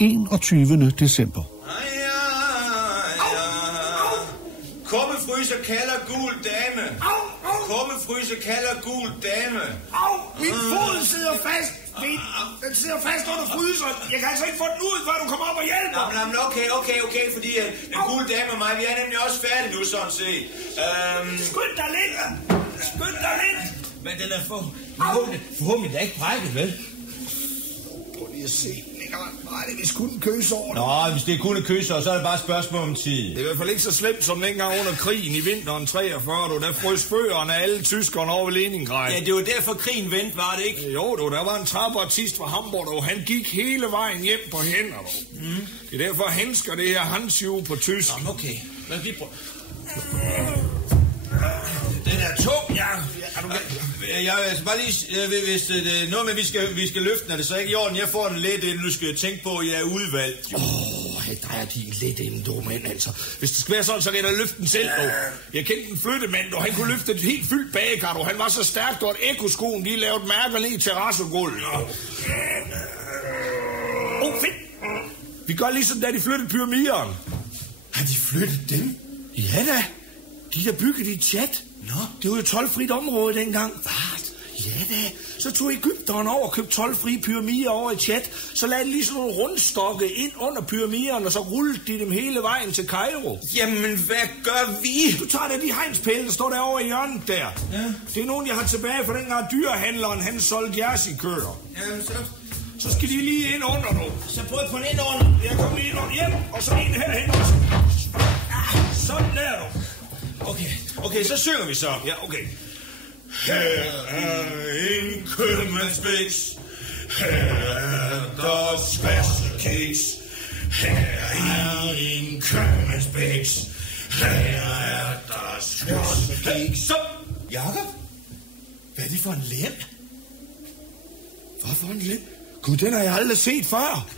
21. december. Kummefryser kalder gul dame. Kummefryser kalder gul dame. Min fod sidder fast. Den sidder fast under fryseren. Jeg kan altså ikke få den ud, før du kommer op og hjælper. Jamen, okay, fordi den gule dame og mig, vi er nemlig også færdige nu, sådan set. Skynd dig lidt. Men den er forhåbentlig da ikke brækket, vel? Prøv lige at se. Nej, det er vist kun en køsår. Nå, hvis det er kun en køsår, så er det bare et spørgsmål om tid. Det er i hvert fald ikke så slemt som dengang under krigen i vinteren 43, der frøs fødderne af alle tyskerne over Leningrad. Ja, det var derfor krigen vendte, var det ikke? Jo, der var en trapartist fra Hamburg, og han gik hele vejen hjem på hænder. Det er derfor, han skal det her handsjuge på tysk. Nå, okay. Lad os lige prøve. Den er tung, ja. Jeg vil bare lige, hvis det er noget med, vi skal løfte den, er det så ikke i orden? Jeg får den lidt ind, nu skal jeg tænke på, at jeg er udvalgt. Jeg drejer de lidt ind, du mand, altså. Hvis det skal være sådan, så kan jeg løfte den selv, dog. Jeg kendte en flyttemand, og han kunne løfte et helt fyldt bagekart, og han var så stærkt, og et ekoskoen, de lavede mærker ned i terrassegulvet. Fedt! Vi gør ligesom, da de flyttede pyramiderne. Har de flyttet dem? Ja da. De der byggede i Tchad. Nå. Det var jo toldfrit område dengang. Hvad? Ja da. Så tog Egypterne over og købte toldfrie pyramider over i Tchad. Så lagde de lige sådan nogle rundstokke ind under pyramiderne, og så rullede de dem hele vejen til Kairo. Jamen, hvad gør vi? Du tager da de hegnspæle, der står derovre i hjørnet der. Ja. Det er nogen, jeg har tilbage fra dengang dyrehandleren, han solgte jersey-køer. Jamen, så skal de lige ind under nu. Så prøv på den ind under. Jeg kommer lige ind under hjem, og så en herhen også. Sådan der du. Okay, så synger vi så. Ja, okay. Her er en købmandsbiks. Her er der sværsekiks. Her er en købmandsbiks. Her er der sværsekiks. Så, Jakob, hvad er det for en lem? Hvorfor en lem? Gud, den har jeg aldrig set før.